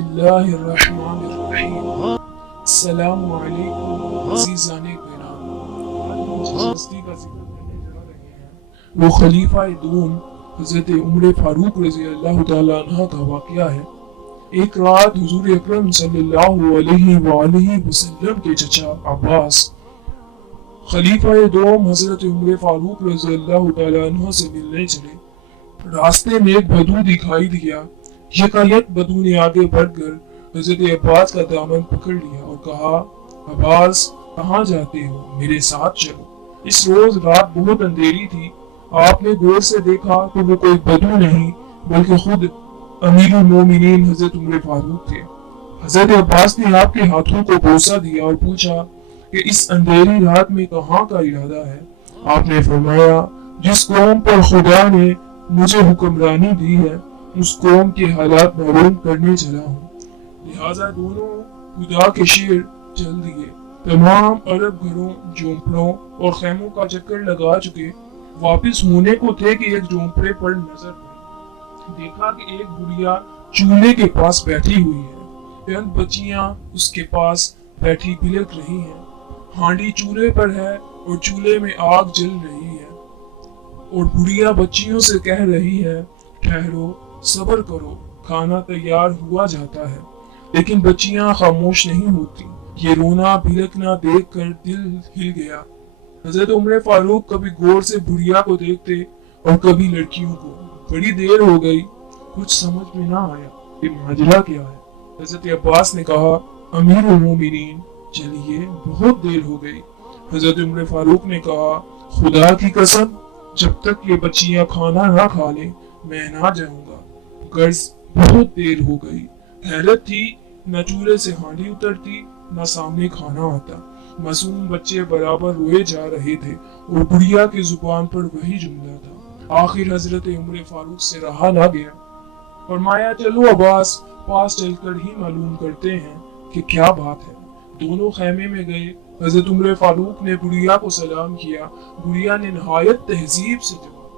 बिस्मिल्लाहिर्रहमानिर्रहीम। अस्सलामु अलैकुम अज़ीज़ाने किराम। जिस हस्ती का जिक्र करने जा रहे हैं वो खलीफा दूम हज़रत उमर फारूक रज़ी अल्लाह तआला अन्हा का वाक़या है। एक रात हुज़ूर अकरम सल्लल्लाहु अलैहि वसल्लम के चचा अब्बास खलीफा दोम हज़रत उमर फारूक रज़ी अल्लाह तआला अन्हा से मिलने चले। रास्ते में एक बदू दिखाई दिया। यकायक बदू ने आगे बढ़कर हजरत अब्बास का दामन पकड़ लिया और कहा, अब्बास कहाँ जाते हो, मेरे साथ चलो। इस रोज रात बहुत अंधेरी थी। आपने गौर से देखा तो वो कोई बदू नहीं बल्कि खुद अमीरुल मोमिनीन हजरत उमर फारूक थे। हजरत अब्बास ने आपके हाथों को बोसा दिया और पूछा कि इस अंधेरी रात में कहाँ का इरादा है। आपने फरमाया, जिस कौम पर खुदा ने मुझे हुक्मरानी दी है उस कौम के हालात मालूम करने चला हूँ। लिहाजा दोनों खुदा के शेर चल दिए। तमाम अरब घरों, झोंपड़ों और खैमों का चक्कर लगा चुके वापस होने को थे कि एक झोंपड़े पर नजर पड़ी। देखा कि एक बुढ़िया चूल्हे के पास बैठी हुई है। चंद बच्चियां उसके पास बैठी बिलक रही हैं। हांडी चूल्हे पर है और चूल्हे में आग जल रही है और बुढ़िया बच्चियों से कह रही है, ठहरो, सब्र करो, खाना तैयार हुआ जाता है। लेकिन बच्चियां खामोश नहीं होती। ये रोना बिलकना देखकर दिल हिल गया। हजरत उमर फारूक कभी गौर से बुढ़िया को देखते और कभी लड़कियों को। बड़ी देर हो गई, कुछ समझ में ना आया ये माजरा क्या है। हजरत अब्बास ने कहा, अमीरुल मोमिनीन चलिए, बहुत देर हो गई। हजरत उमर फारूक ने कहा, खुदा की कसम, जब तक ये बच्चियां खाना ना खा ले मैं ना जाऊंगा। गर्ज बहुत देर हो गई। हैरत थी, न चूल्हे से हांडी उतरती न सामने खाना आता। मासूम बच्चे बराबर रोए जा रहे थे और बुढ़िया की जुबान पर वही जुमला था। आखिर हजरत उमर फारूक से रहा ना गया। फरमाया, चलो अब्बास, पास चलकर ही मालूम करते हैं कि क्या बात है। दोनों खैमे में गए। हजरत उमर फारूक ने बुढ़िया को सलाम किया। बुढ़िया ने नहायत तहजीब से जवाब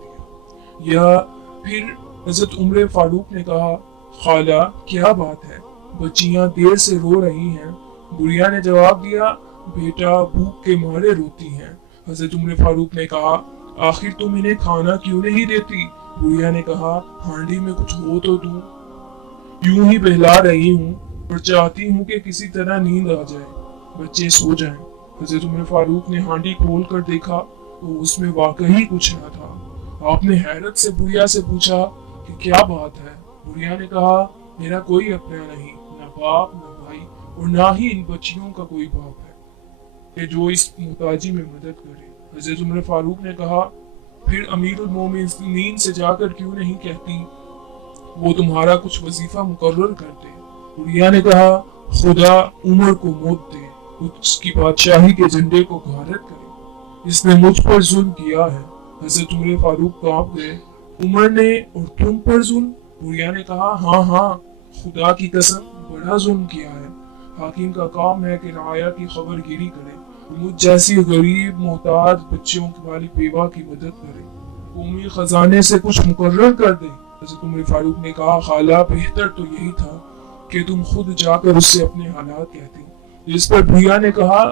दिया। फिर हजरत उमर फारूक ने कहा, खाला क्या बात है, बच्चियां देर से रो रही हैं। बुढ़िया ने जवाब दिया, बेटा भूख के मारे रोती हैं। हजरत उमर फारूक ने कहा, आखिर तुम इन्हें खाना क्यों नहीं देती। बुढ़िया ने कहा, हांडी में कुछ हो तो दूं, यूं ही बहला रही हूँ और चाहती हूँ कि किसी तरह नींद आ जाए, बच्चे सो जाएं। हजरत उमर फारूक ने हांडी खोल कर देखा तो उसमें वाकई कुछ न था। आपने हैरत से बुढ़िया से पूछा कि क्या बात है। बुढ़िया ने कहा, मेरा कोई अपना नहीं, न बाप न भाई और ना ही इन बच्चियों का कोई बाप है कि जो इस मुहताजी में मदद करे। हजरत उमर फारूक ने कहा, फिर अमीरुल मोमिनीन से जाकर क्यों नहीं कहती वो तुम्हारा कुछ वजीफा मुकर्रर कर दे। बुढ़िया ने कहा, खुदा उमर को मौत दे, उसकी बादशाही के झंडे को गारत करे, इसने मुझ पर जुल्म किया है। हजरत उमर फारूक कांप गए। उमर ने और तुम पर जुल्म? बुढ़िया ने कहा, हाँ हाँ, खुदा की कसम बड़ा जुल्म किया है। हाकिम का काम है कि राया की खबरगिरी करे, मुझ जैसी गरीब मोहताज बच्चों वाली बेवा की मदद करे, कौमी खजाने से कुछ मुकर्रर कर दे। हजरत उमर फारूक ने कहा, खाला बेहतर तो यही था कि तुम खुद जाकर उससे अपने हालात कहती। जिस पर भैया ने कहा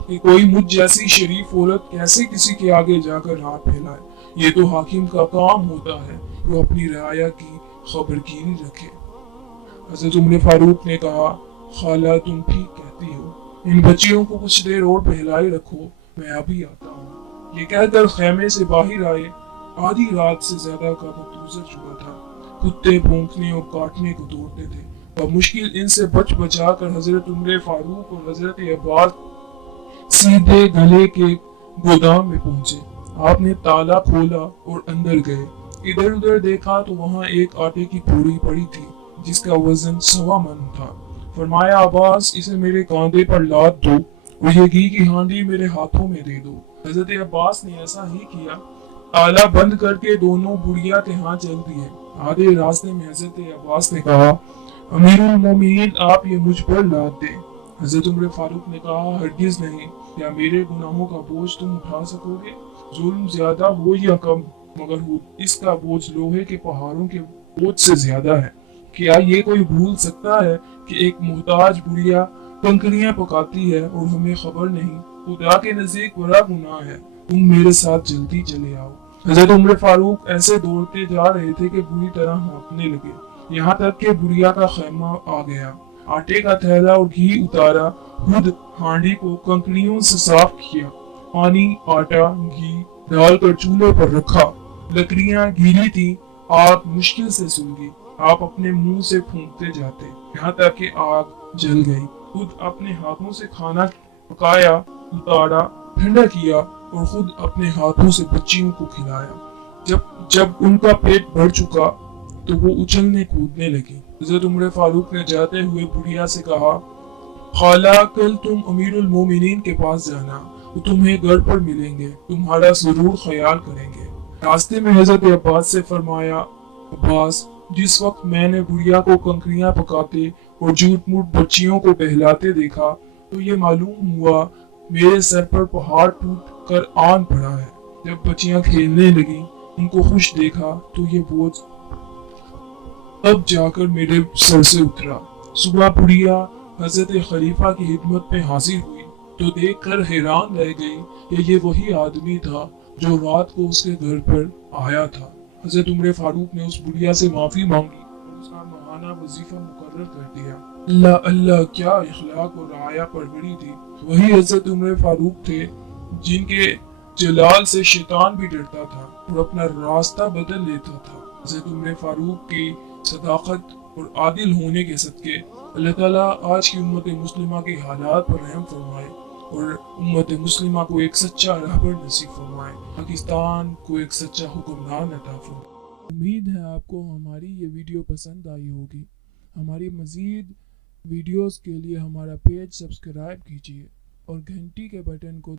कि कोई मुझ जैसी शरीफ औरत कैसे किसी के आगे जाकर हाथ फैलाए, ये तो हाकिम का काम होता है वो अपनी राया की खबरगिरी रखे। हजरत उमर फारूक ने कहा, खाला तुम ठीक कहती हो, इन बच्चियों को कुछ देर और बहलाए रखो, मैं अभी आता हूँ। ये कहकर खैमे से बाहर आए। आधी रात से ज्यादा का वक्त गुजर चुका था। कुत्ते भौंकने और काटने को दौड़ते थे। मुश्किल इनसे बचा कर हजरत उमर फारूक और हजरत अब्बास सीधे गले के गोदाम में पहुंचे। आपने ताला खोला और अंदर गए। इधर उधर देखा तो वहां एक आटे की पूरी पड़ी थी जिसका वजन 1.25 मन था। फरमाया, अब्बास इसे मेरे कांधे पर लाद दो और ये घी की हांडी मेरे हाथों में दे दो। हजरत अब्बास ने ऐसा ही किया। ताला बंद करके दोनों बुढ़िया के हाथ चल दिए। आधे रास्ते में हजरत अब्बास ने कहा, अमीरुल मोमिनीन आप ये मुझ पर लाद दे। हजरत उमर फारूक ने कहा, हरगिज नहीं, क्या मेरे गुनाहों का बोझ तुम उठा सकोगे? जुल्म ज्यादा हो या कम, मगर इसका बोझ लोहे के पहाड़ों के बोझ से ज्यादा है। क्या ये कोई भूल सकता है कि एक मोहताज बुढ़िया कंकरियां पकाती है और हमें खबर नहीं? खुदा के नजदीक बड़ा गुनाह है। तुम मेरे साथ जल्दी चले आओ। हजरत उमर फारूक ऐसे दौड़ते जा रहे थे कि बुरी तरह हाँफने लगे। यहाँ तक कि बुढ़िया का खेमा आ गया। आटे का थैला और घी उतारा, खुद हांडी को कंकड़ियों से साफ किया, पानी, आटा, घी डालकर चूल्हे पर रखा। लकड़ियां गीली थी, आग मुश्किल से सुलगी। आप अपने मुंह से फूंकते जाते, यहाँ तक कि आग जल गई। खुद अपने हाथों से खाना पकाया, उतारा, ठंडा किया और खुद अपने हाथों से बच्चियों को खिलाया। जब जब उनका पेट भर चुका तो वो उछलने कूदने लगी। हजरत उमर फारूक ने जाते हुए बुढ़िया से कहा, खाला कल तुम अमीरुल मोमिनीन के पास जाना, वो तुम्हें घर पर मिलेंगे, तुम्हारा जरूर ख्याल करेंगे। रास्ते में हजरत अब्बास से फरमाया, अब्बास, जिस वक्त मैंने बुढ़िया को कंकरियां पकाते और झूठ मूठ बच्चियों को बहलाते देखा तो ये मालूम हुआ मेरे सर पर पहाड़ टूट कर आन पड़ा है। जब बच्चियां खेलने लगी, उनको खुश देखा तो ये बोझ तब जाकर मेरे सर से उतरा। सुबह बुढ़िया हजरत खलीफा की खिदमत में हाजिर हुई तो देखकर हैरान रह गई कि ये वही आदमी था जो रात को उसके घर पर आया था। हजरत उमर फारूक ने उस बुढ़िया से माफी मांगी और उसका माहाना वजीफा मुकर्रर कर दिया। अल्लाह अल्लाह, क्या इखलाक और आया परवरी थी। वही हजरत उमर फारूक थे जिनके जलाल से शैतान भी डरता था और अपना रास्ता बदल लेता था। हजरत उमर फारूक की सदाकत और आदिल होने के सदके अल्लाह ताला आज की उम्मत मुस्लिमा के हालात पर रहम फरमाए और उम्मत मुस्लिमा को एक सच्चा रहबर नसीब फरमाए, पाकिस्तान को एक सच्चा हुक्मरान अता फरमाए। उम्मीद है आपको हमारी ये वीडियो पसंद आई होगी। हमारी मज़ीद वीडियोस के लिए हमारा पेज सब्सक्राइब कीजिए और घंटी के बटन को